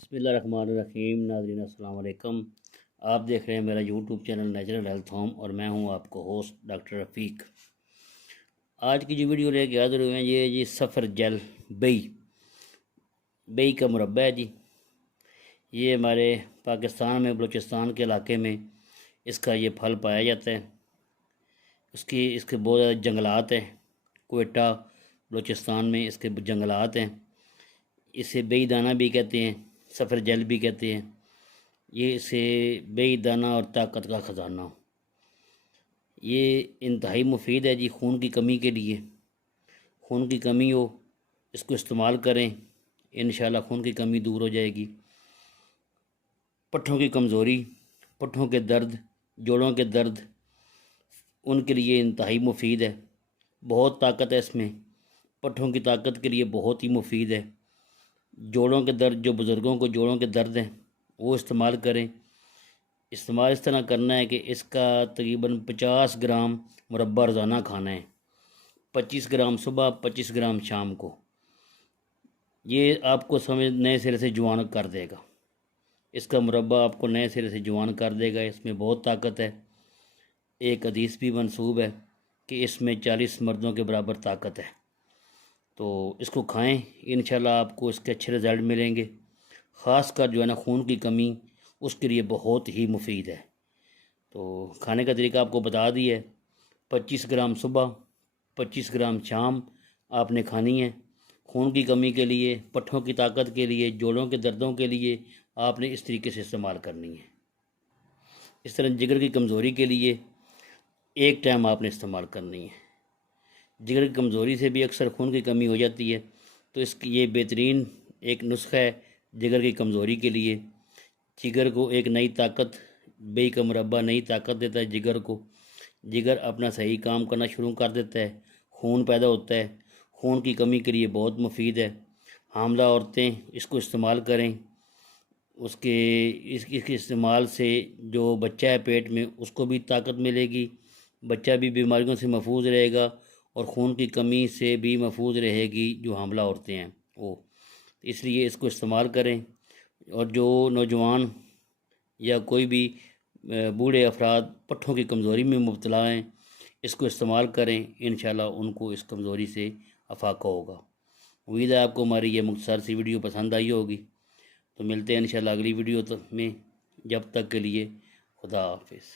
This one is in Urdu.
بسم اللہ الرحمن الرحیم۔ ناظرین السلام علیکم۔ آپ دیکھ رہے ہیں میرا YouTube channel natural health home اور میں ہوں آپ کو ہوسٹ ڈاکٹر رفیق۔ آج کی جو ویڈیو لے کے حاضر ہوئے ہیں یہ جی سفر جیل بئی کا مربع ہے جی۔ یہ ہمارے پاکستان میں بلوچستان کے علاقے میں اس کا یہ پھل پایا جاتا ہے۔ اس کے بہت زیادہ جنگلات ہیں، کوئٹہ بلوچستان میں اس کے جنگلات ہیں۔ اسے بئی دانہ بھی کہتے ہیں، سفر جیل بھی کہتے ہیں۔ یہ اسے بئی دانہ اور طاقت کا خزانہ، یہ انتہائی مفید ہے جی خون کی کمی کے لیے۔ خون کی کمی ہو اس کو استعمال کریں، انشاءاللہ خون کی کمی دور ہو جائے گی۔ پٹھوں کی کمزوری، پٹھوں کے درد، جوڑوں کے درد، ان کے لیے انتہائی مفید ہے۔ بہت طاقت ہے اس میں، پٹھوں کی طاقت کے لیے بہت ہی مفید ہے۔ جوڑوں کے درد، جو بزرگوں کو جوڑوں کے درد ہیں وہ استعمال کریں۔ استعمال اس طرح کرنا ہے کہ اس کا تقریباً 50 گرام مربع روزانہ کھانا ہے، 25 گرام صبح، 25 گرام شام کو۔ یہ آپ کو نئے سرے سے جوان کر دے گا۔ اس کا مربع آپ کو نئے سرے سے جوان کر دے گا۔ اس میں بہت طاقت ہے۔ ایک حدیث بھی منسوب ہے کہ اس میں 40 مردوں کے برابر طاقت ہے۔ تو اس کو کھائیں، انشاءاللہ آپ کو اس کے اچھے رزلٹ ملیں گے۔ خاص کر جو ہے نا خون کی کمی، اس کے لیے بہت ہی مفید ہے۔ تو کھانے کا طریقہ آپ کو بتا دی ہے۔ 25 گرام صبح، 25 گرام شام آپ نے کھانی ہے۔ خون کی کمی کے لیے، پٹھوں کی طاقت کے لیے، جوڑوں کے دردوں کے لیے آپ نے اس طریقے سے استعمال کرنی ہے۔ اس طرح جگر کی کمزوری کے لیے ایک ٹائم آپ نے استعمال کرنی ہے۔ جگر کی کمزوری سے بھی اکثر خون کی کمی ہو جاتی ہے، تو اس کی یہ بہترین ایک نسخہ ہے جگر کی کمزوری کے لیے۔ جگر کو ایک نئی طاقت، بئی کا مربع نئی طاقت دیتا ہے جگر کو۔ جگر اپنا صحیح کام کرنا شروع کر دیتا ہے، خون پیدا ہوتا ہے۔ خون کی کمی کے لیے بہت مفید ہے۔ حاملہ عورتیں اس کو استعمال کریں۔ اس کے استعمال سے جو بچہ ہے پیٹ میں اس کو بھی طاقت ملے گی، بچہ بھی بیماریوں سے محفوظ رہے گا اور خون کی کمی سے بھی محفوظ رہے گی جو حاملہ عورتیں ہیں وہ۔ اس لیے اس کو استعمال کریں۔ اور جو نوجوان یا کوئی بھی بوڑھے افراد پٹھوں کی کمزوری میں مبتلا ہیں اس کو استعمال کریں، انشاءاللہ ان کو اس کمزوری سے افاقہ ہوگا۔ امید ہے آپ کو ہماری یہ مختصر سی ویڈیو پسند آئی ہوگی۔ تو ملتے ہیں انشاءاللہ اگلی ویڈیو میں، جب تک کے لیے خدا حافظ۔